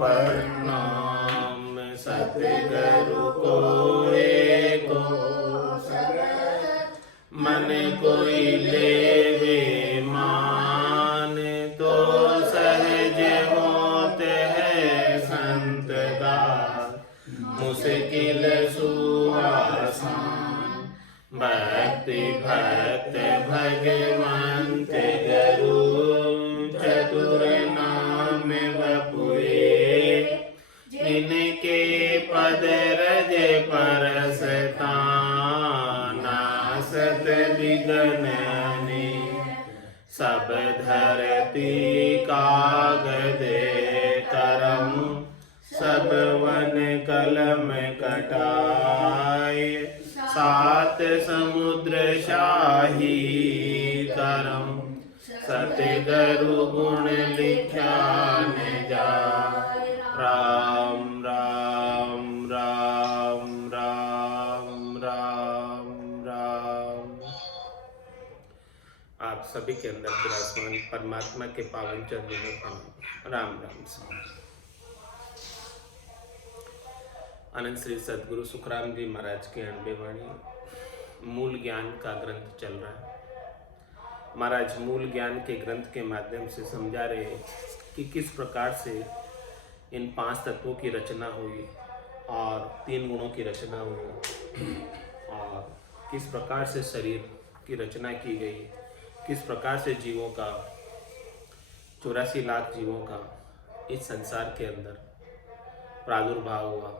प्रणाम सतगुरु को एको मन कोई लेवे मान, तो सहज होते है संत दास, मुश्किल सुआसान। भक्ति भक्त भगवंत गुरु, चतुर नाम बपुए, जिनके पद रज परसता, नासत विघ्न सब धरती कागज करम, सब वन कलम कटाए, सात समुद्र शाही करम, सतगुरु गुण लिख्या न जाए। राम राम राम राम राम राम। आप सभी के अंदर विराजमान परमात्मा के पावन चरणों में प्रणाम। राम राम। आनंद श्री सदगुरु सुखराम जी महाराज के 90 वाणी मूल ज्ञान का ग्रंथ चल रहा है। महाराज मूल ज्ञान के ग्रंथ के माध्यम से समझा रहे हैं कि किस प्रकार से इन 5 तत्वों की रचना हुई और 3 गुणों की रचना हुई, और किस प्रकार से शरीर की रचना की गई, किस प्रकार से जीवों का 84 लाख जीवों का इस संसार के अंदर प्रादुर्भाव हुआ।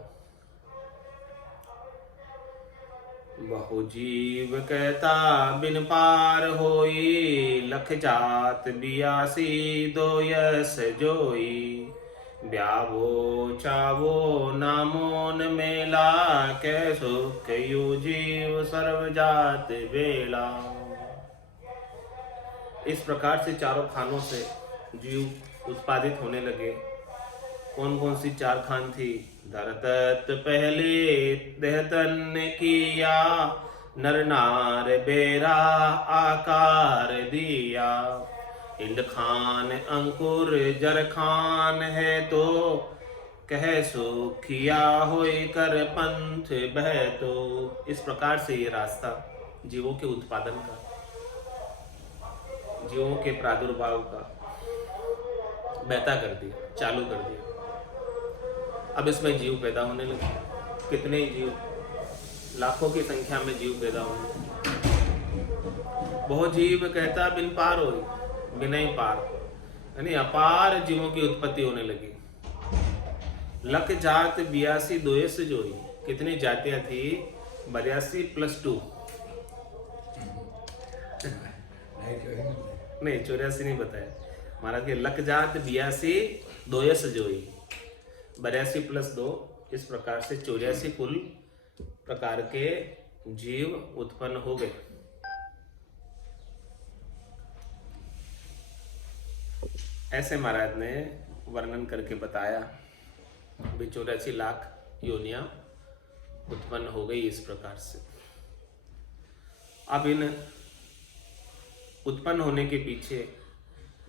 बहु जीव कहता बिन पार होई, लख जात 82 दो यस जोई, ब्यावो चावो नामोन मेला, कैसो कयु जीव सर्व जात बेला। इस प्रकार से चारों खानों से जीव उत्पादित होने लगे। कौन कौन सी 4 खान थी? धरतत पहले देहतन किया, नर नार बेरा आकार दिया, इंड खान अंकुर जर खान है, तो कह सुखिया होय कर पंथ बह। तो इस प्रकार से ये रास्ता जीवों के उत्पादन का, जीवों के प्रादुर्भाव का बहता कर दिया, चालू कर दिया। अब इसमें जीव पैदा होने लगे। कितने जीव, लाखों की संख्या में जीव पैदा होने लगे। बहुत जीव कहता बिन पार हो, बिना पार, यानी अपार जीवों की उत्पत्ति होने लगी। लख जात 82 दोयस जोई। कितनी जातियां थी? 82 + 2 नहीं, 84 नहीं बताया महाराज के। लख जात 82 दोयस जोई, 82 + 2, इस प्रकार से 84 कुल प्रकार के जीव उत्पन्न हो गए। ऐसे महाराज ने वर्णन करके बताया भी 84 लाख योनियां उत्पन्न हो गई इस प्रकार से। अब इन उत्पन्न होने के पीछे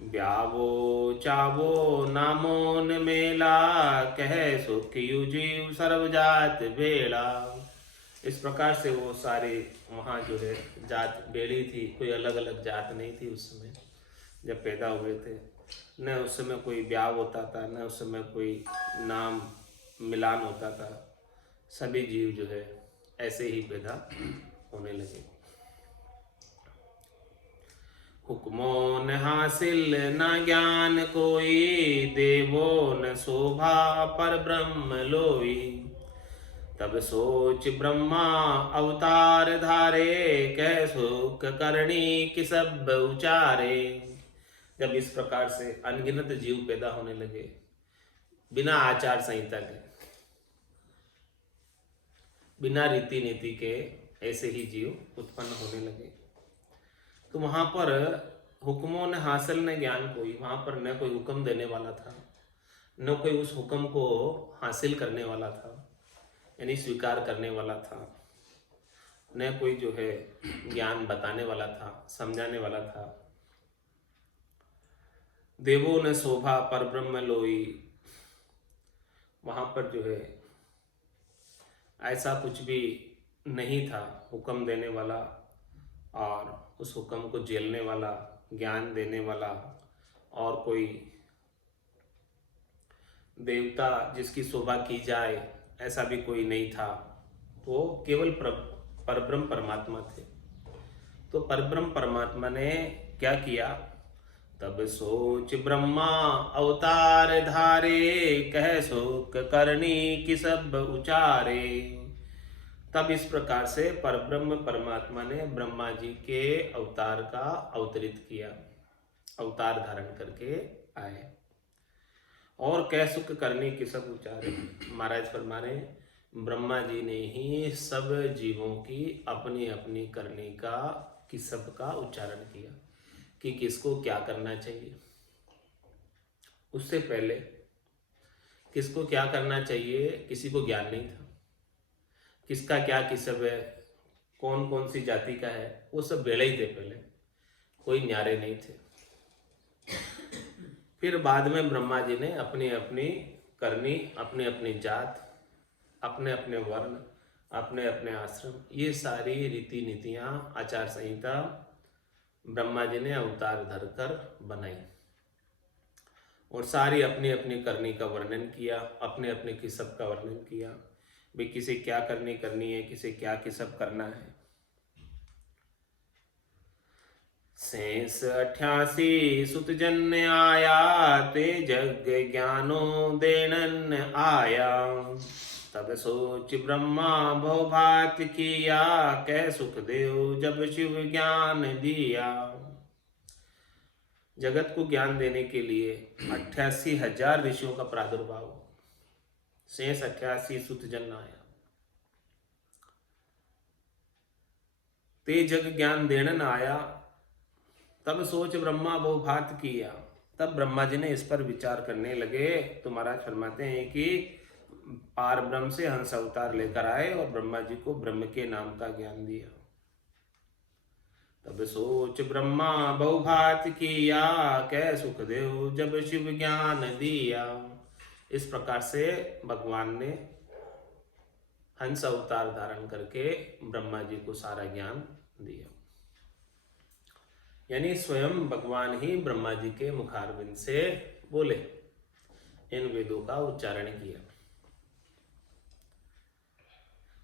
ब्यावो चावो नामोन मेला, कह सुख यु जीव सर्वजात बेड़ा। इस प्रकार से वो सारे वहाँ जो है जात बेड़ी थी, कोई अलग अलग जात नहीं थी उस समय जब पैदा हुए थे। न उस समय कोई ब्याह होता था, न उस समय कोई नाम मिलान होता था। सभी जीव जो है ऐसे ही पैदा होने लगे। हुक्मो न हासिल न ज्ञान कोई, देवो न शोभा पर ब्रह्म लोई, तब सोच ब्रह्मा अवतार धारे, कह सुख करणी कि सब उचारे। जब इस प्रकार से अनगिनत जीव पैदा होने लगे बिना आचार संहिता के, बिना रीति नीति के, ऐसे ही जीव उत्पन्न होने लगे। तो वहां पर हुक्मों ने हासिल न ज्ञान कोई, वहां पर न कोई हुक्म देने वाला था, न कोई उस हुक्म को हासिल करने वाला था, यानी स्वीकार करने वाला था, न कोई जो है ज्ञान बताने वाला था, समझाने वाला था। देवो न शोभा पर ब्रह्म लोई, वहाँ पर जो है ऐसा कुछ भी नहीं था हुक्म देने वाला और उस हुक्म को झेलने वाला, ज्ञान देने वाला और कोई देवता जिसकी शोभा की जाए, ऐसा भी कोई नहीं था। वो केवल परब्रह्म परमात्मा थे। तो परब्रह्म परमात्मा ने क्या किया? तब सोच ब्रह्मा अवतार धारे, कह शोक करनी कि सब उचारे। तब इस प्रकार से परब्रह्म परमात्मा ने ब्रह्मा जी के अवतार का अवतरित किया, अवतार धारण करके आए और कह सुख करने की सब उचारे। महाराज फरमाने ब्रह्मा जी ने ही सब जीवों की अपनी अपनी करने का कि सब का उच्चारण किया कि किसको क्या करना चाहिए। उससे पहले किसको क्या करना चाहिए किसी को ज्ञान नहीं था। किसका क्या किसब है, कौन कौन सी जाति का है, वो सब बेड़े ही थे। पहले कोई न्यारे नहीं थे। फिर बाद में ब्रह्मा जी ने अपनी अपनी करनी, अपनी अपनी जात, अपने अपने वर्ण, अपने अपने आश्रम, ये सारी रीति नीतियाँ, आचार संहिता ब्रह्मा जी ने अवतार धरकर बनाई और सारी अपनी अपनी करनी का वर्णन किया, अपने अपने किसब का वर्णन किया। भाई किसे क्या करनी है, किसे क्या किसब करना है। शेष 88 सुत जन आया, ते जग ज्ञानो देनन आया। तब सोच ब्रह्मा बहुभात किया, कह सुख देव जब शिव ज्ञान दिया। जगत को ज्ञान देने के लिए 88,000 ऋषियों का प्रादुर्भाव, शेष 88 सुत जन आया। ते जग ज्ञान देनन आया, तब सोच ब्रह्मा बहुभात किया। तब ब्रह्मा जी ने इस पर विचार करने लगे। तो महाराज फरमाते हैं कि पार ब्रह्म से हंस अवतार लेकर आए और ब्रह्मा जी को ब्रह्म के नाम का ज्ञान दिया। तब सोच ब्रह्मा बहुभात किया, कह सुख देव जब शिव ज्ञान दिया। इस प्रकार से भगवान ने हंस अवतार धारण करके ब्रह्मा जी को सारा ज्ञान दिया। यानी स्वयं भगवान ही ब्रह्मा जी के मुखारविंद से बोले, इन वेदों का उच्चारण किया।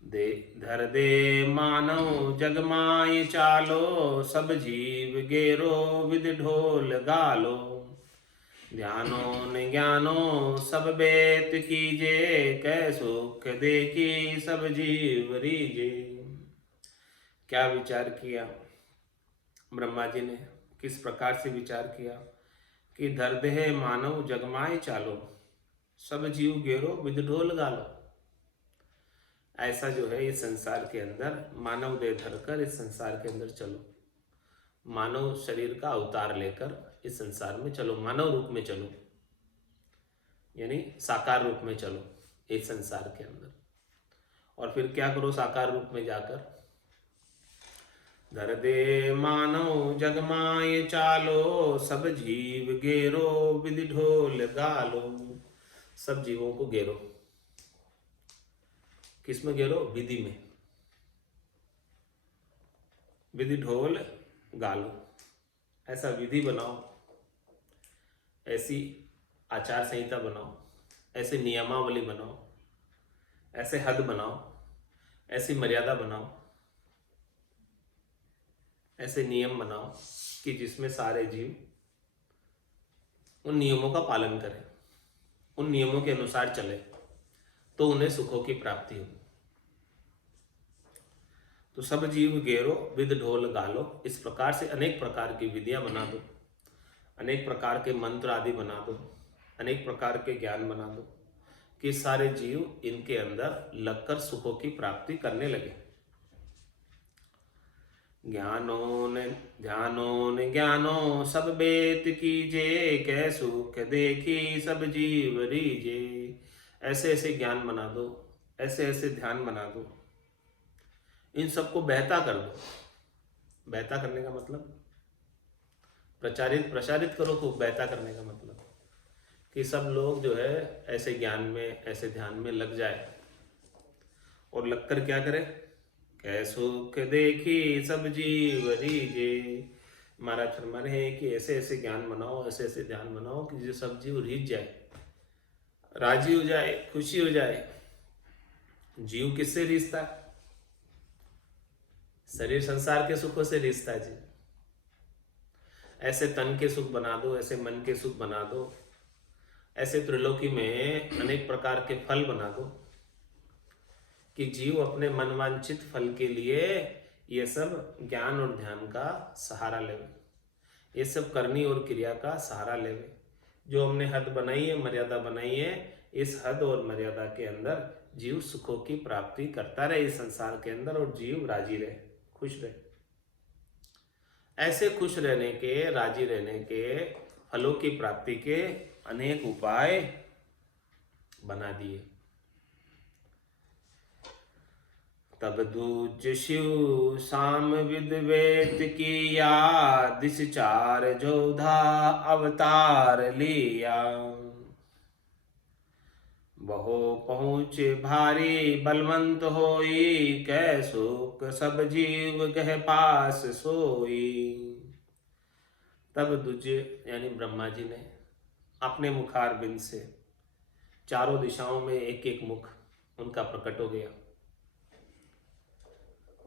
दे धर दे मानव जग माय चालो, सब जीव गेरो विद ढोल गालो। ध्यानो न ज्ञानो सब बेत कीजे, कै सुख देखी सब जीव रीजे। क्या विचार किया ब्रह्मा जी ने? किस प्रकार से विचार किया कि धरदेह मानव जगमाए चालो, सब जीव गेरो विद ढोल गालो। ऐसा जो है इस संसार के अंदर मानव देह धरकर इस संसार के अंदर चलो, मानव शरीर का अवतार लेकर इस संसार में चलो, मानव रूप में चलो, यानी साकार रूप में चलो इस संसार के अंदर। और फिर क्या करो साकार रूप में जाकर? धर दे मानव जगमाए चालो, सब जीव गेरो विधि ढोल गालो। सब जीवों को घेरो। किसमें घेरो? विधि में। विधि ढोल गालो। ऐसा विधि बनाओ, ऐसी आचार संहिता बनाओ, ऐसे नियमावली बनाओ, ऐसे हद बनाओ, ऐसी मर्यादा बनाओ, ऐसे नियम बनाओ कि जिसमें सारे जीव उन नियमों का पालन करें, उन नियमों के अनुसार चले, तो उन्हें सुखों की प्राप्ति हो। तो सब जीव गेरो विद ढोल गालो। इस प्रकार से अनेक प्रकार की विधियां बना दो, अनेक प्रकार के मंत्र आदि बना दो, अनेक प्रकार के ज्ञान बना दो कि सारे जीव इनके अंदर लगकर सुखों की प्राप्ति करने लगे। ध्यानो न ज्ञानो सब बेत कीजे, कै सुख देखी सब जीव रीजे। ऐसे ऐसे ज्ञान बना दो, ऐसे ऐसे ध्यान बना दो, इन सबको बहता कर दो। बहता करने का मतलब प्रसारित करो। खूब बहता करने का मतलब कि सब लोग जो है ऐसे ज्ञान में, ऐसे ध्यान में लग जाए और लगकर क्या करे, कै सुख देखी सब जीव रीजे। महाराज फरमा रहे हैं कि ऐसे ऐसे ज्ञान बनाओ, ऐसे ऐसे ध्यान बनाओ कि जो सब जीव रीझ जाए, राजी हो जाए, खुशी हो जाए। जीव किससे रिश्ता? शरीर संसार के सुखों से रिश्ता है जी। ऐसे तन के सुख बना दो, ऐसे मन के सुख बना दो, ऐसे त्रिलोकी में अनेक प्रकार के फल बना दो कि जीव अपने मनवांछित फल के लिए ये सब ज्ञान और ध्यान का सहारा लेवे, ये सब करनी और क्रिया का सहारा लेवे। जो हमने हद बनाई है, मर्यादा बनाई है, इस हद और मर्यादा के अंदर जीव सुखों की प्राप्ति करता रहे इस संसार के अंदर, और जीव राजी रहे, खुश रहे। ऐसे खुश रहने के, राजी रहने के, फलों की प्राप्ति के अनेक उपाय बना दिए। तब दूज शिव शाम विद वेद किया, दिस चार जोधा अवतार लिया। बहु पहुँच भारी बलवंत होई, कै सुख सब जीव गह पास सोई। तब दूज यानी ब्रह्मा जी ने अपने मुखार बिंद से चारों दिशाओं में एक एक मुख उनका प्रकट हो गया,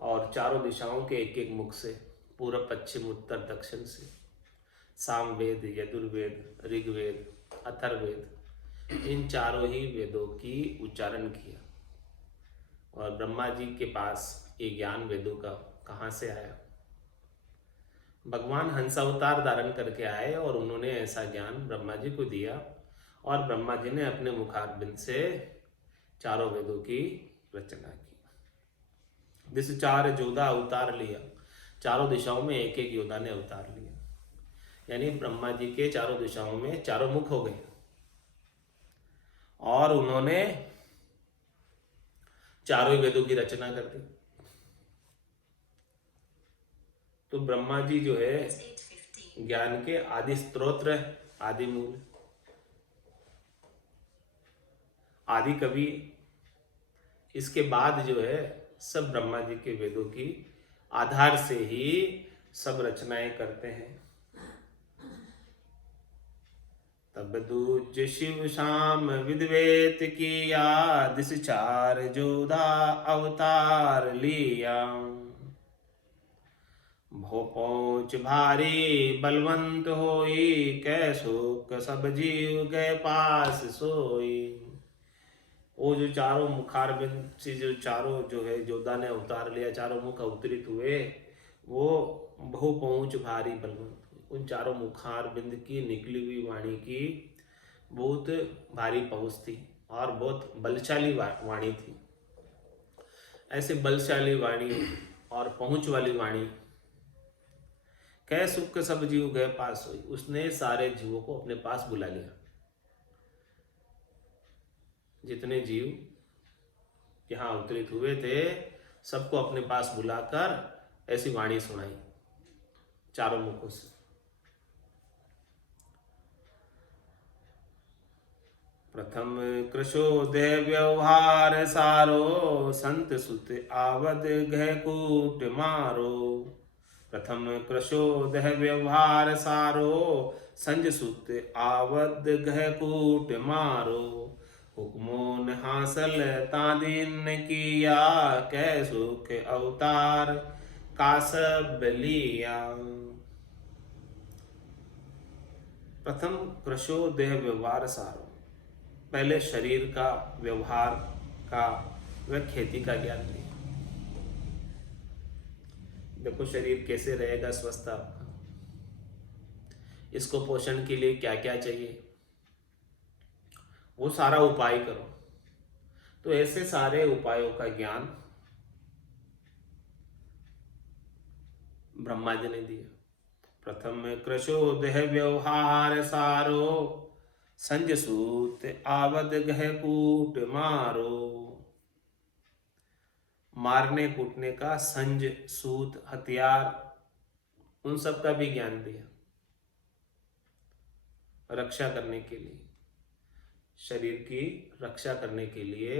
और चारों दिशाओं के एक एक मुख से, पूर्व पश्चिम उत्तर दक्षिण से, सामवेद, यजुर्वेद, ऋग्वेद, अथर्ववेद, इन चारों ही वेदों की उच्चारण किया। और ब्रह्मा जी के पास ये ज्ञान वेदों का कहाँ से आया? भगवान हंसावतार धारण करके आए और उन्होंने ऐसा ज्ञान ब्रह्मा जी को दिया, और ब्रह्मा जी ने अपने मुखारबिंद से चारों वेदों की रचना की। दिस चार योद्धा अवतार लिया, चारों दिशाओं में एक एक योद्धा ने अवतार लिया, यानी ब्रह्मा जी के चारों दिशाओं में चारों मुख हो गए, और उन्होंने चारों वेदों की रचना कर दी। तो ब्रह्मा जी जो है ज्ञान के आदि स्तोत्र, आदि मूल, आदि कवि। इसके बाद जो है सब ब्रह्मा जी के वेदों की आधार से ही सब रचनाएं करते हैं। तब दूज शिव शाम विद्वेत किया, दिस चार जोधा अवतार लिया। भो पहुँच भारी बलवंत होई, कै सुख सब जीव गए पास सोई। वो जो चारों मुखारबिंद से जो चारों जो है योद्धा ने अवतार लिया, चारों मुख अवतरित हुए, वो बहु पहुँच भारी बलवंत। उन चारों मुखारबिंद की निकली हुई वाणी की बहुत भारी पहुँच थी और बहुत बलशाली वाणी थी। ऐसे बलशाली वाणी और पहुँच वाली वाणी, कै सुख सब जीव गए पास हुई, उसने सारे जीवों को अपने पास बुला लिया। जितने जीव यहाँ अवतरित हुए थे सबको अपने पास बुलाकर ऐसी वाणी सुनाई चारों मुखों से। प्रथम कृशोदय व्यवहार सारो, संत सुत आवद गह कूट मारो। प्रथम कृशोदय व्यवहार सारो, संज सुत आवद गह कूट मारो। हुक्मोन हासिल तादीन किया, कै सुख अवतार कासब लिया। प्रथम कृशोदय व्यवहार सारो, पहले शरीर का व्यवहार का व खेती का ज्ञान लिया। देखो शरीर कैसे रहेगा स्वस्थ आपका, इसको पोषण के लिए क्या क्या चाहिए, वो सारा उपाय करो। तो ऐसे सारे उपायों का ज्ञान ब्रह्मा जी ने दिया। प्रथम कृशोदय व्यवहार सारो, संज सूत आवद गह कूट मारो। मारने कूटने का संज, सूत, हथियार, उन सब का भी ज्ञान दिया रक्षा करने के लिए। शरीर की रक्षा करने के लिए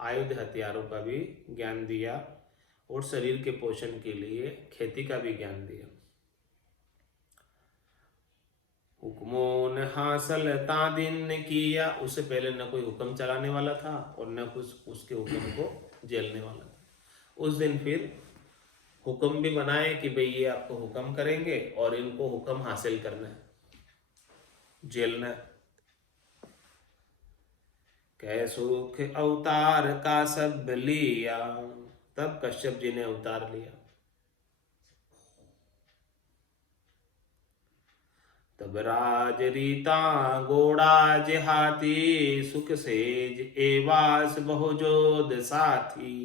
आयुध हथियारों का भी ज्ञान दिया और शरीर के पोषण के लिए खेती का भी ज्ञान दिया। हुक्मों ने हासिल तादीन ने किया, उससे पहले न कोई हुक्म चलाने वाला था और न कुछ उसके हुक्म को झेलने वाला था। उस दिन फिर हुक्म भी बनाए कि भाई ये आपको हुक्म करेंगे और इनको हुक्म हासिल करना है, झेलना है। कह सुख अवतार का सब लिया, तब कश्यप जी ने अवतार लिया। तब राज रीता गोड़ा जेहाती, सुख सेज एवास बहुजोद साथी।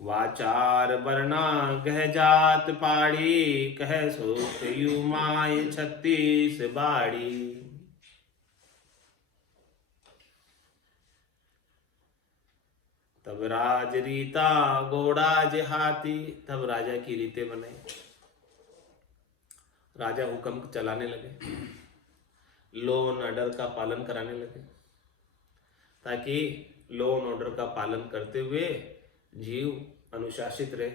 वाचार वर्णा गह जात पाड़ी, कह सुख युमाय 36 बाड़ी। तब राज रीता गोड़ा जेहाती, तब राजा की रीतें बने, राजा हुक्म चलाने लगे, लॉ एंड ऑर्डर का पालन कराने लगे, ताकि लॉ एंड ऑर्डर का पालन करते हुए जीव अनुशासित रहे,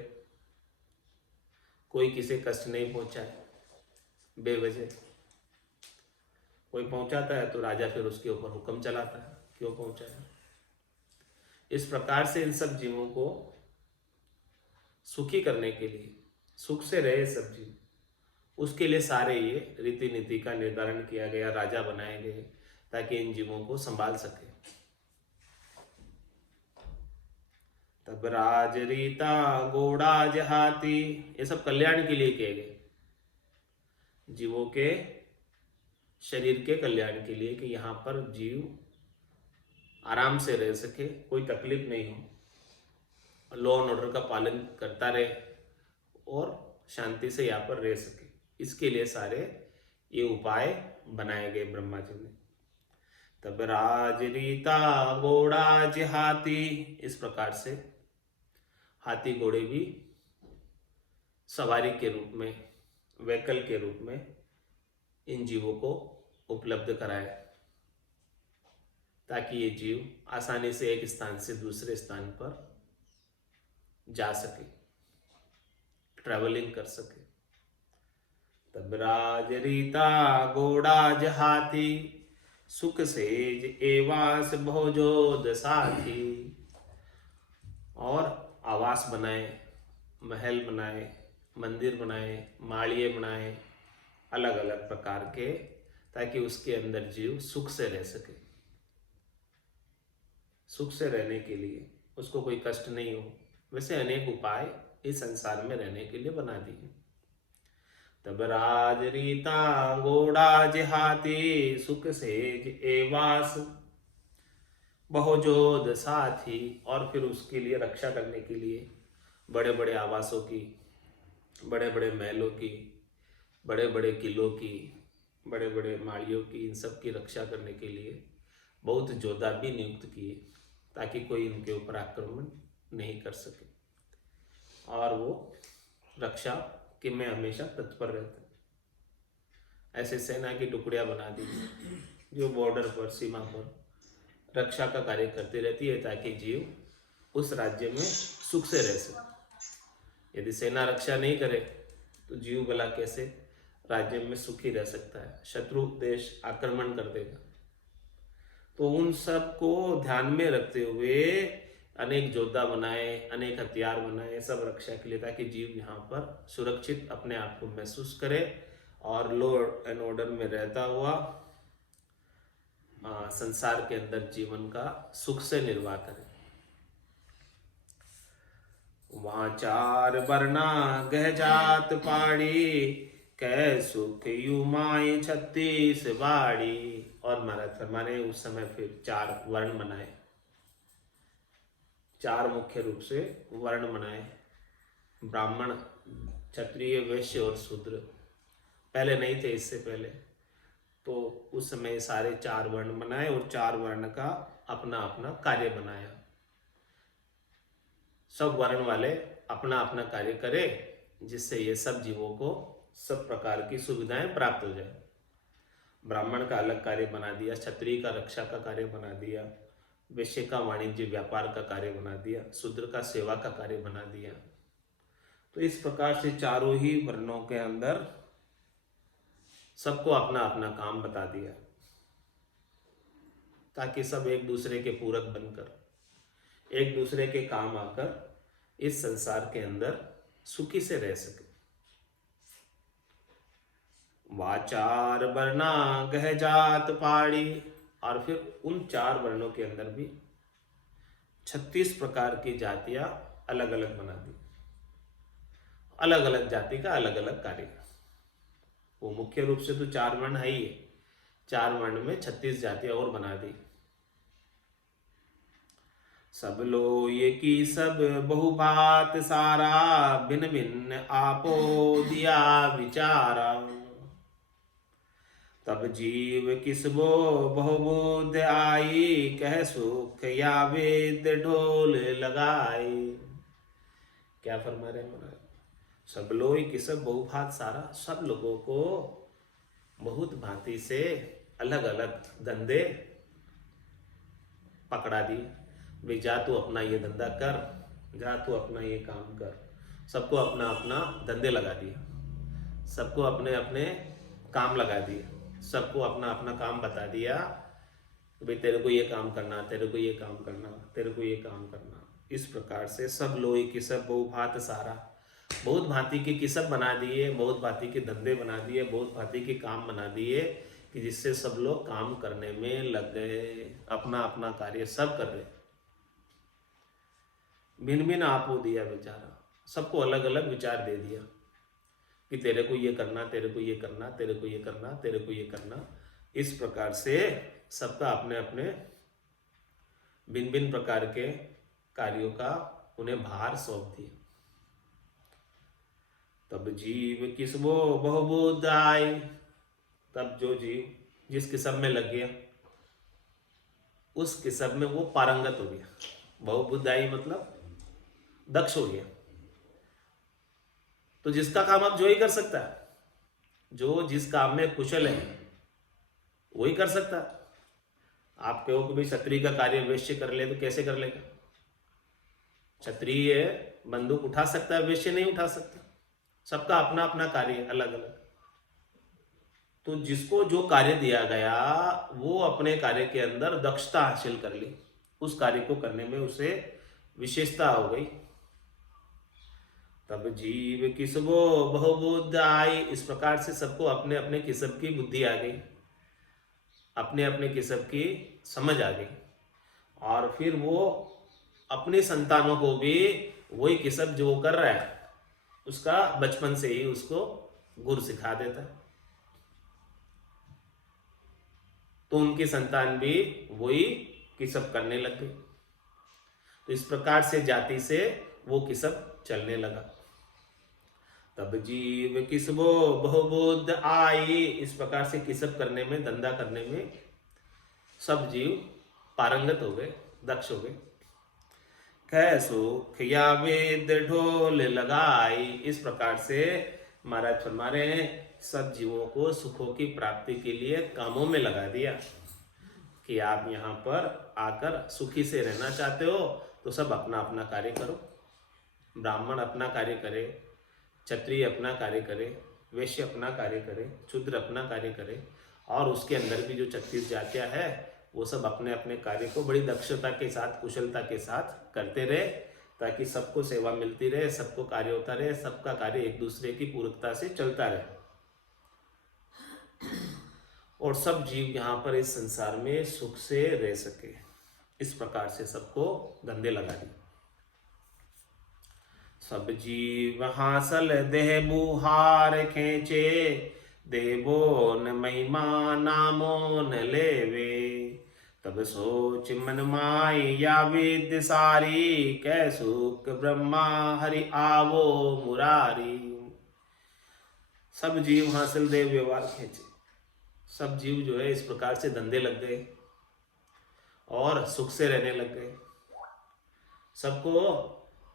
कोई किसी कष्ट नहीं पहुंचाए बेवजह। कोई पहुंचाता है तो राजा फिर उसके ऊपर हुक्म चलाता है, क्यों पहुंचाया। इस प्रकार से इन सब जीवों को सुखी करने के लिए, सुख से रहे सब जीव, उसके लिए सारे ये रीति नीति का निर्धारण किया गया, राजा बनाए गए ताकि इन जीवों को संभाल सके। तब राज रीता गोड़ा जहाती, ये सब कल्याण के लिए किए गए, जीवों के शरीर के कल्याण के लिए, कि यहाँ पर जीव आराम से रह सके, कोई तकलीफ नहीं हो, लॉ एंड ऑर्डर का पालन करता रहे और शांति से यहाँ पर रह सके। इसके लिए सारे ये उपाय बनाए गए ब्रह्मा जी ने। तब राज रीता घोड़ा जिहाती, इस प्रकार से हाथी घोड़े भी सवारी के रूप में, व्हीकल के रूप में इन जीवों को उपलब्ध कराए, ताकि ये जीव आसानी से एक स्थान से दूसरे स्थान पर जा सके, ट्रैवलिंग कर सके। तब राज रीता घोड़ा जहाती, सुख सेज एवास बहुजोद साथी। और आवास बनाए, महल बनाए, मंदिर बनाए, माड़िए बनाए, अलग अलग प्रकार के, ताकि उसके अंदर जीव सुख से रह सके। सुख से रहने के लिए उसको कोई कष्ट नहीं हो, वैसे अनेक उपाय इस संसार में रहने के लिए बना दिए। तब राज रीता घोड़ा जिहाती, सुख सेज एवास बहुजोद साथी। और फिर उसके लिए रक्षा करने के लिए बड़े बड़े आवासों की, बड़े बड़े महलों की, बड़े बड़े किलों की, बड़े बड़े माड़ियों की, इन सब की रक्षा करने के लिए बहुत जोधा भी नियुक्त किए, ताकि कोई इनके ऊपर आक्रमण नहीं कर सके। और वो रक्षा के में हमेशा तत्पर रहते। ऐसे सेना की टुकड़ियां बना दी जो बॉर्डर पर, सीमा पर रक्षा का कार्य करती रहती है, ताकि जीव उस राज्य में सुख से रह सके। यदि सेना रक्षा नहीं करे तो जीव भला कैसे राज्य में सुखी रह सकता है, शत्रु देश आक्रमण कर देगा। तो उन सब को ध्यान में रखते हुए अनेक योद्धा बनाए, अनेक हथियार बनाए, सब रक्षा के लिए, ताकि जीव यहाँ पर सुरक्षित अपने आप को महसूस करे और लॉ एंड ऑर्डर में रहता हुआ संसार के अंदर जीवन का सुख से निर्वाह करे। वाचार वर्णा गह जात पाड़ी, कै सुख युमाय 36 बाड़ी। और महाराज फरमाने उस समय फिर 4 वर्ण बनाए, 4 मुख्य रूप से वर्ण बनाए, ब्राह्मण, क्षत्रिय, वैश्य और शूद्र। पहले नहीं थे, इससे पहले तो उस समय सारे 4 वर्ण बनाए और 4 वर्ण का अपना अपना कार्य बनाया। सब वर्ण वाले अपना अपना कार्य करें, जिससे ये सब जीवों को सब प्रकार की सुविधाएं प्राप्त हो जाए। ब्राह्मण का अलग कार्य बना दिया, क्षत्रिय का रक्षा का कार्य बना दिया, वैश्य का वाणिज्य व्यापार का कार्य बना दिया, शूद्र का सेवा का कार्य बना दिया। तो इस प्रकार से चारों ही वर्णों के अंदर सबको अपना अपना काम बता दिया, ताकि सब एक दूसरे के पूरक बनकर एक दूसरे के काम आकर इस संसार के अंदर सुखी से रह सके। वाचार वर्णा गह जात पाड़ी, और फिर उन 4 वर्णों के अंदर भी 36 प्रकार की जातियां अलग अलग बना दी। अलग अलग जाति का अलग अलग कार्य। वो मुख्य रूप से तो 4 वर्ण है ही है, 4 वर्ण में 36 जातियां और बना दी। सब लो ये की सब बहुभात सारा, भिन्न भिन्न आपो दिया विचारा। तब जीव किसबो बहुबुध आई, कह सुख या वेद ढोल लगाई। क्या फरमा रहे महाराज? सब लोग किसब बहुभात सारा, सब लोगों को बहुत भांति से अलग अलग धंधे पकड़ा दी। भाई जा तू अपना ये धंधा कर, जा तू अपना ये काम कर। सबको अपना अपना धंधे लगा दिया, सबको अपने अपने काम लगा दिए, सबको अपना अपना काम बता दिया। भाई तेरे को ये काम करना, तेरे को ये काम करना, तेरे को ये काम करना। इस प्रकार से सब लोई किसब बहुभात सारा, बहुत भांति के किसब बना दिए, बहुत भांति के धंधे बना दिए, बहुत भांति के काम बना दिए, कि जिससे सब लोग काम करने में लग गए, अपना अपना कार्य सब कर रहे। भिन्न भिन्न आपो दिया विचारा, सबको अलग अलग विचार दे दिया कि तेरे को ये करना, तेरे को ये करना, तेरे को ये करना, तेरे को ये करना। इस प्रकार से सबका अपने अपने भिन्न भिन्न प्रकार के कार्यों का उन्हें भार सौंप दिया। तब जीव किसबो बहुबुध आए, तब जो जीव जिस किस्म में लग गया उस किस्म में वो पारंगत हो गया। बहुबुद्धाई मतलब दक्ष हो गया। तो जिसका काम अब जो ही कर सकता है, जो जिस काम में कुशल है वही कर सकता है। आप कहो कि भाई क्षत्रिय का कार्य वैश्य कर ले, तो कैसे कर लेगा? क्षत्रिय बंदूक उठा सकता है, वैश्य नहीं उठा सकता। सबका अपना अपना कार्य अलग अलग। तो जिसको जो कार्य दिया गया वो अपने कार्य के अंदर दक्षता हासिल कर ली, उस कार्य को करने में उसे विशेषता हो गई। तब जीव किसबो बहुबुद्ध आई, इस प्रकार से सबको अपने अपने किस्म की बुद्धि आ गई, अपने अपने किस्म की समझ आ गई। और फिर वो अपनी संतानों को भी वही किस्म जो कर रहा है उसका बचपन से ही उसको गुर सिखा देता है। तो उनकी संतान भी वही किस्म करने लग गई। तो इस प्रकार से जाति से वो किस्म चलने लगा। तब जीव किसबो बहुबुद्ध आई, इस प्रकार से किस्म करने में, धंधा करने में सब जीव पारंगत हो गए, दक्ष हो गए। कह सुख या वेद ढोल लगाई, इस प्रकार से महाराज फरमा रहे हैं सब जीवों को सुखों की प्राप्ति के लिए कामों में लगा दिया कि आप यहाँ पर आकर सुखी से रहना चाहते हो तो सब अपना अपना कार्य करो। ब्राह्मण अपना कार्य करे, क्षत्रिय अपना कार्य करे, वैश्य अपना कार्य करे, शूद्र अपना कार्य करे, और उसके अंदर भी जो 36 जातियां है वो सब अपने अपने कार्य को बड़ी दक्षता के साथ, कुशलता के साथ करते रहे, ताकि सबको सेवा मिलती रहे, सबको कार्य होता रहे, सबका कार्य एक दूसरे की पूरकता से चलता रहे, और सब जीव यहाँ पर इस संसार में सुख से रह सके। इस प्रकार से सबको धंधे लगा दी। सब जीव हासल देह बुहार खेचे, देवो न महिमा नामो न लेवे। तब सोच मन माई या विद्य सारी, कै सुख ब्रह्मा हरि आवो मुरारी। सब जीव हासिल देव व्यवहार खेचे, सब जीव जो है इस प्रकार से धंधे लग गए और सुख से रहने लग गए। सबको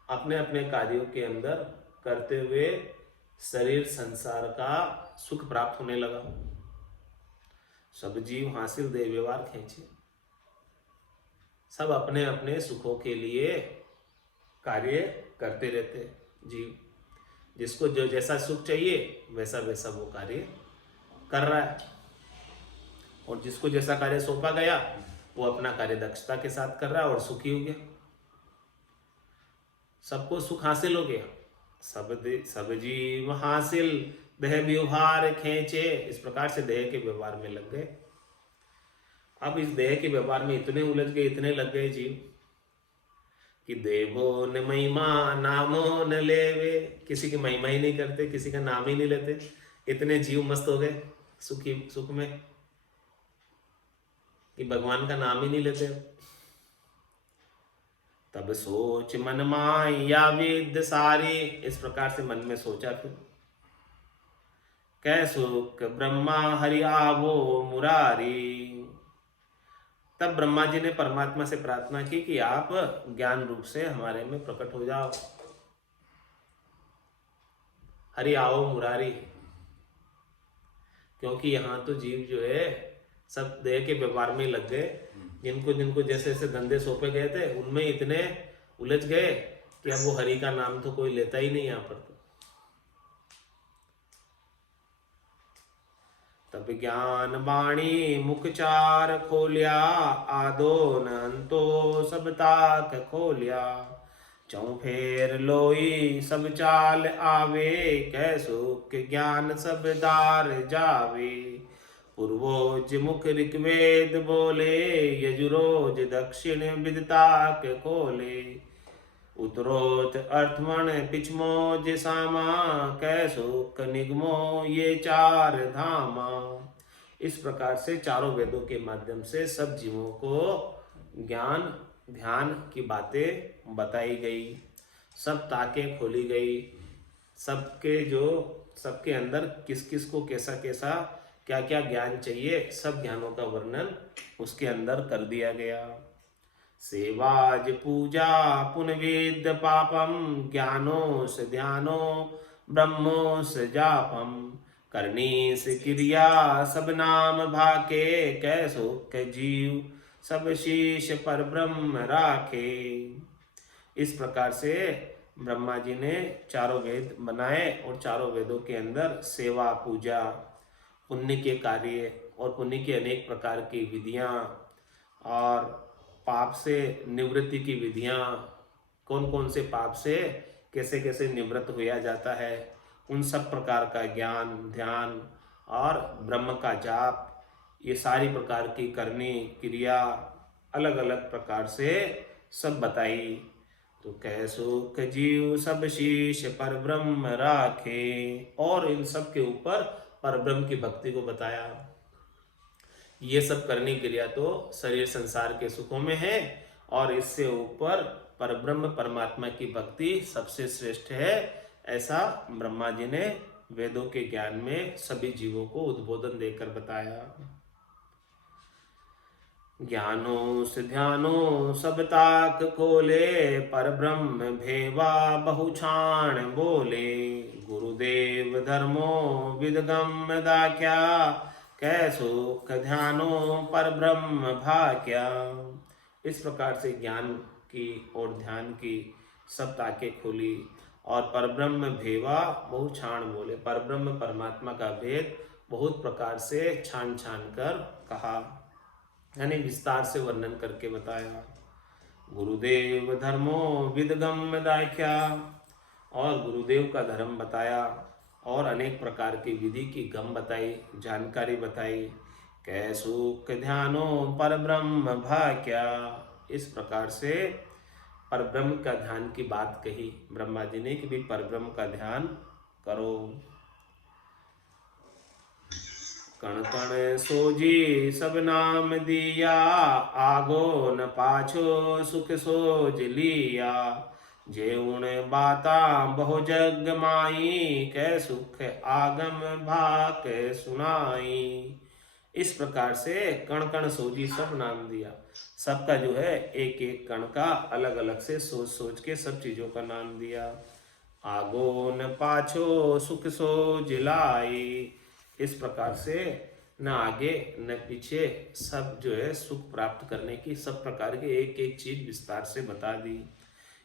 अपने अपने कार्यों के अंदर करते हुए शरीर संसार का सुख प्राप्त होने लगा। सब जीव हासिल दे व्यवहार खींचे। सब अपने अपने सुखों के लिए कार्य करते रहते जीव। जिसको जो जैसा सुख चाहिए वैसा वैसा वो कार्य कर रहा है, और जिसको जैसा कार्य सौंपा गया वो अपना कार्य दक्षता के साथ कर रहा है और सुखी हो गया। सबको सुख हासिल हो गया। सब जीव हासिल देह व्यवहार खींचे। इस प्रकार से देह के व्यवहार में लग गए। अब इस देह के व्यवहार में इतने उलझ गए, इतने लग गए जीव कि देवो न महिमा नामो न लेवे। किसी की महिमा ही नहीं करते, किसी का नाम ही नहीं लेते। इतने जीव मस्त हो गए सुख में कि भगवान का नाम ही नहीं लेते। तब सोच मन माया विद सारी। इस प्रकार से मन में सोचा फिर, कै सुख ब्रह्मा हरि आवो मुरारी। तब ब्रह्मा जी ने परमात्मा से प्रार्थना की कि आप ज्ञान रूप से हमारे में प्रकट हो जाओ। हरि आओ मुरारी, क्योंकि यहाँ तो जीव जो है सब देह के व्यवहार में लग गए। जिनको जिनको जैसे जैसे धंधे सौंपे गए थे उनमें इतने उलझ गए कि अब वो हरि का नाम तो कोई लेता ही नहीं यहाँ पर। तब ज्ञान वाणी मुख चार खोलिया, आदो न अंतो सब ताक खोलिया। चौं फेर लोई सब चाल आवे, कै सुख ज्ञान सब दार जावे। पूर्वोज मुख ऋग्वेद बोले, यजुरोज दक्षिण विदता के खोले। उत्तरोत अर्थमण पिछमोज सामा, कै सुख निगमो ये चार धामा। इस प्रकार से चारों वेदों के माध्यम से सब जीवों को ज्ञान ध्यान की बातें बताई गई, सब ताकें खोली गई। सबके अंदर किस किस को कैसा कैसा क्या क्या ज्ञान चाहिए, सब ज्ञानों का वर्णन उसके अंदर कर दिया गया। सेवाज पूजा पुनवेद पापम, ज्ञानो से ध्यानो ब्रह्मो से जापम। करनी से क्रिया सब नाम भाके, कैसो के जीव सब शीश पर ब्रह्म राखे। इस प्रकार से ब्रह्मा जी ने चारों वेद बनाए और चारों वेदों के अंदर सेवा पूजा, पुण्य के कार्य और पुण्य की अनेक प्रकार की विधियां और पाप से निवृत्ति की विधियां, कौन कौन से पाप से कैसे कैसे निवृत्त होया जाता है, उन सब प्रकार का ज्ञान ध्यान और ब्रह्म का जाप, ये सारी प्रकार की करनी क्रिया अलग अलग प्रकार से सब बताई। तो कह सुख जीव सब शीश पर ब्रह्म राखे, और इन सब के ऊपर परब्रह्म की भक्ति को बताया। ये सब करनी क्रिया तो शरीर संसार के सुखों में है, और इससे ऊपर परब्रह्म परमात्मा की भक्ति सबसे श्रेष्ठ है। ऐसा ब्रह्मा जी ने वेदों के ज्ञान में सभी जीवों को उद्बोधन देकर बताया। ज्ञानो से ध्यानो सब ताक खोले, पर ब्रह्म भेवा बहुछाण बोले। गुरुदेव धर्मो विदगम दाख्या, कै सुख ध्यानो पर ब्रह्म भाक्या। इस प्रकार से ज्ञान की और ध्यान की सब ताकें खोली, और परब्रह्म भेवा बहुछाण बोले। परब्रह्म परमात्मा का भेद बहुत प्रकार से छान छान कर कहा, यानी विस्तार से वर्णन करके बताया। गुरुदेव धर्मो विदगम दाख्या, और गुरुदेव का धर्म बताया और अनेक प्रकार की विधि की गम बताई, जानकारी बताई। कै सुख ध्यानो पर ब्रह्म भाक्या, इस प्रकार से परब्रह्म का ध्यान की बात कही ब्रह्मा जी ने कि भी परब्रह्म का ध्यान करो। कण कण सोजी सब नाम दिया, आगो न पाछो सुख सोज लिया। जेउण बाता बहु जग माई, कै सुख आगम भाक सुनाई। इस प्रकार से कण कण सोजी सब नाम दिया। सबका जो है एक एक कण का अलग अलग से सोच सोच के सब चीजों का नाम दिया। आगो न पाछो सुख सोज लाई, इस प्रकार से न आगे न पीछे, सब जो है सुख प्राप्त करने की सब प्रकार के एक एक चीज विस्तार से बता दी।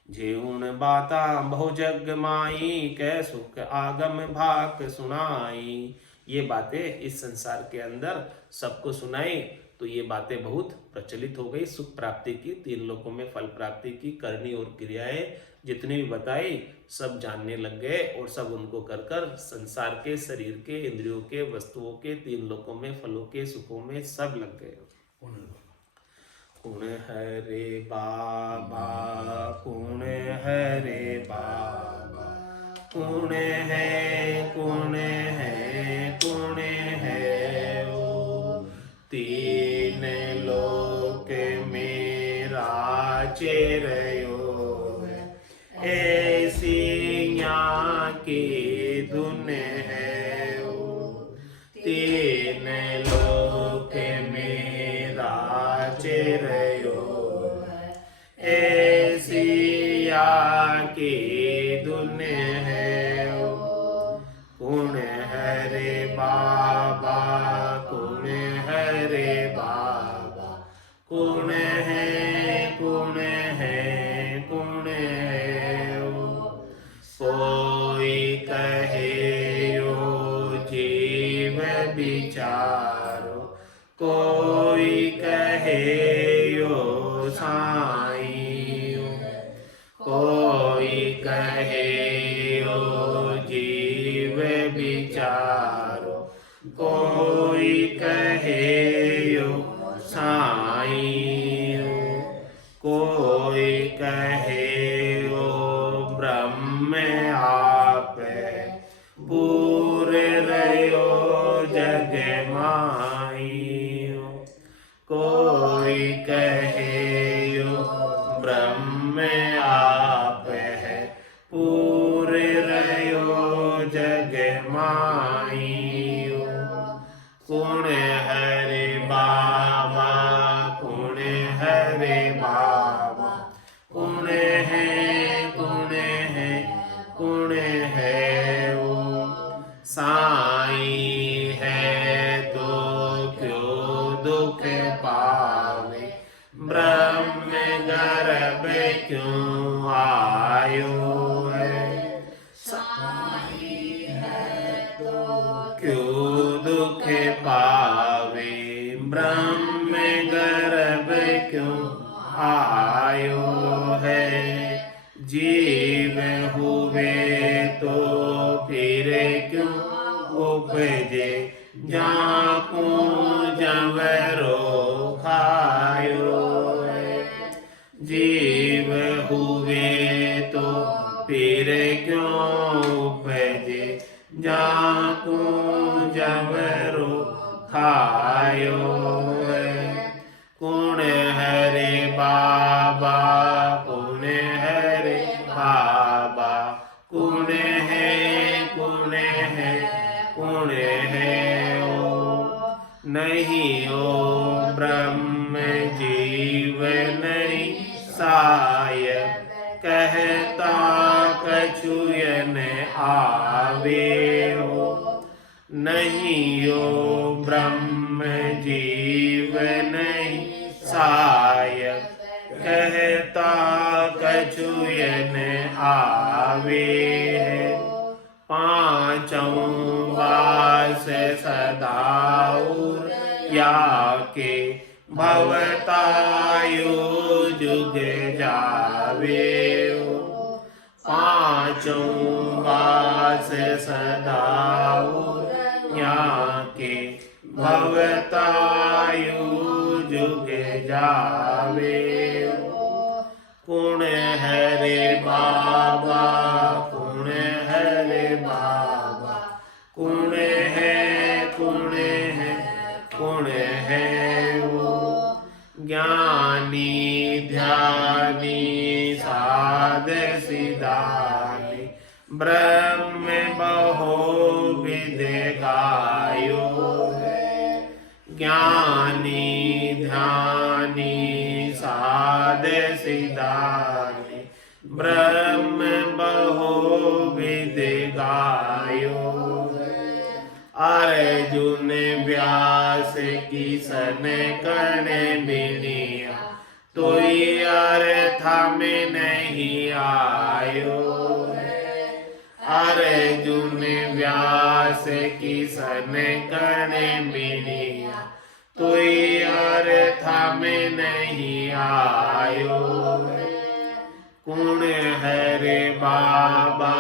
जेउन बाता बहु जग माई, कै सुख आगम भाक सुनाई। ये बातें इस संसार के अंदर सबको सुनाई तो ये बातें बहुत प्रचलित हो गई। सुख प्राप्ति की, 3 लोकों में फल प्राप्ति की करनी और क्रियाएं जितनी भी बताई सब जानने लग गए और सब उनको कर कर संसार के, शरीर के, इंद्रियों के, वस्तुओं के, 3 लोकों में, फलों के, सुखों में सब लग गए। कुण है रे बाबा, कुण है रे बाबा, कुण है, कुण है, कुण है ओ। 3 लोक में राचेरयो, ऐसी यहाँ की धुन है ओ। 3 लोक में राचेरयो, ऐसी यहाँ की धुन है ओ। कुण है रे बाबा, कुण है रे बाबा, कुण है, कुण है, कुण है ओ। कोई कहे यो जीव विचारो, कोई कहे यो साई ओ। कोई कहे यो जीव विचारो, कोई कहे यो साई ओ। कोई कहे यो ब्रह्म आप, पूरे रयो जग माई ओ। कोई कहे यो ब्रह्म आप है, पूरे रयो जग माई ओ। कुण है रे बाबा, कुण है रे बाबा, कुण है, कुण है, कुण है ओ। साईं है तो क्यों दुख पावे, ब्रह्म गर्भ क्यों आयो है। साईं है तो क्यों दुख पावे, ब्रह्म गर्भ क्यों आयो है। जीव हुए तो फिर क्यों उपजे, जाको जवरो खायो है। जीव हुए तो फिर क्यों उपजे, जाको जवरो खायो है। कुण है रे बाबा, कुण है रे बाबा, कुण है, कुण है, कुण है ओ। नहीं ओ ब्रह्म जीव नहीं साय, कहता कछुयन आवे हो। नहीं ओ ब्रह्म जीव नहीं साय, कहता कछुयन आवे है। पांचों वास सदाउर या के, भवतायु जुग जावे हो। पांचों वास सदाउर या के, भवतायु जुग जावे हो। कुण है रे बाबा, कुण है रे बाबा, कुण है, कुण है, कुण है वो। ज्ञानी ध्यानी साध सिदानी, ब्रह्म बहु विद गायो है। ज्ञानी ध्यानी साध सिदानी, ब्रह्म बहु विद गायो है। अर्जुन व्यास की सन करने बिनिया, तोई अर्थ में नहीं आयो। अर्जुन व्यास की सन करने बिनिया, तोई अर्थ में नहीं आयो। कुण है रे बाबा,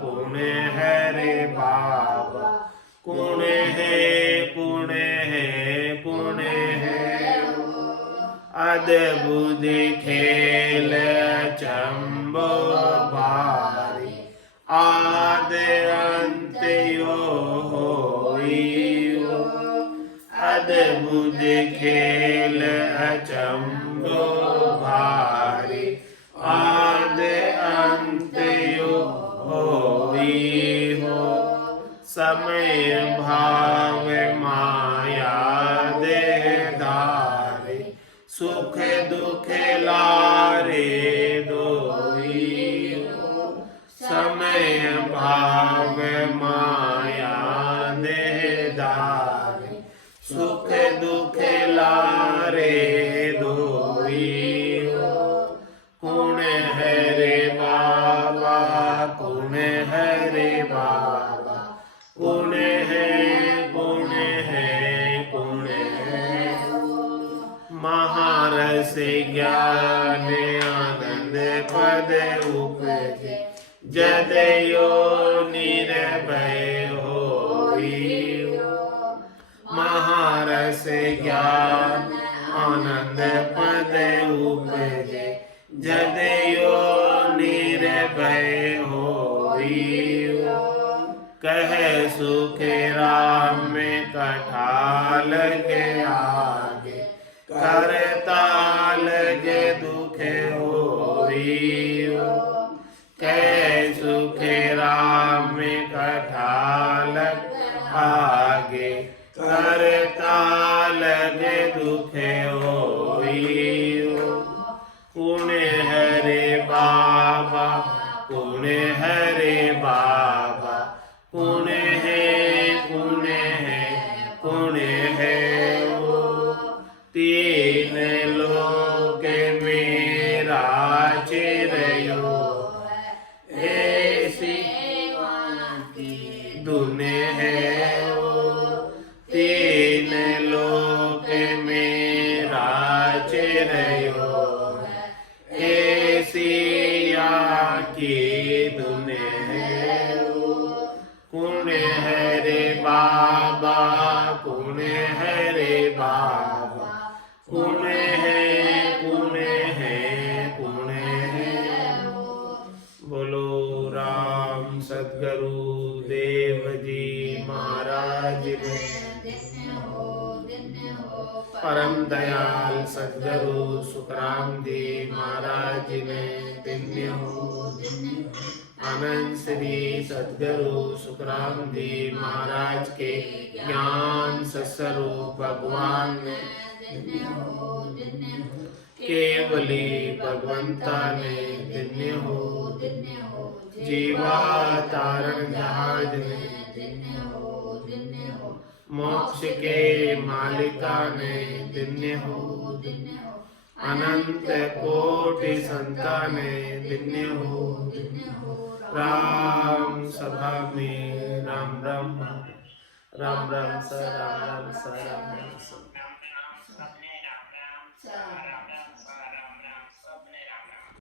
कुण है रे बाबा, कुण है, कुण है, कुण है। अद्भुत खेल चंबो भारी, आद अंत यो होइयो। अद्भुत खेल अचंबो भारी, आद अंत यो होइयो। समय भाव माया देहधारी, सुख दुख लारे दोइयो। समय भाव माया देहधारी, सुख दुख लारे दोइयो। कुण है रे बाबा, कुण है रे बाबा, कुण है, कुण है, कुण है। महारस ज्ञान आनंद पद उपजे, जदयो निर्भय होइयो। महारस ज्ञान आनंद पद उपजे, जदयो निर्भय होइयो। कह सुख राम में कठाल के आगे, करताल के दुख होइयो। कह सुख राम में कठाल आगे, करताल के दुख होइयो। कुण है रे बाबा, कुण है रे बाबा, कुण है, कुण है, कुण है वो। तीन लोक मेरा चिरयो, ऐसी धुन है वो। तीन लोक मेरा चिरयो, ऐसी की धुन है वो। कुण है रे बाबा, कुण है रे बाबा, कुण है, कुण है, कुण है। बोलो राम सद्गुरु देव जी महाराज ने, परम दयाल सद्गुरु सुखराम जी महाराज ने धन्य हो। आनंद श्री सद्गुरु सुखराम जी महाराज के ज्ञान स्वरूप भगवान ने, केवली भगवंता ने धन्य हो। जीवा तारण जहाज ने, मोक्ष के मालिका ने धन्य हो। अनंत कोटि संताने धन्य हो। राम सभा में राम राम, राम राम स, राम राम स, राम राम स।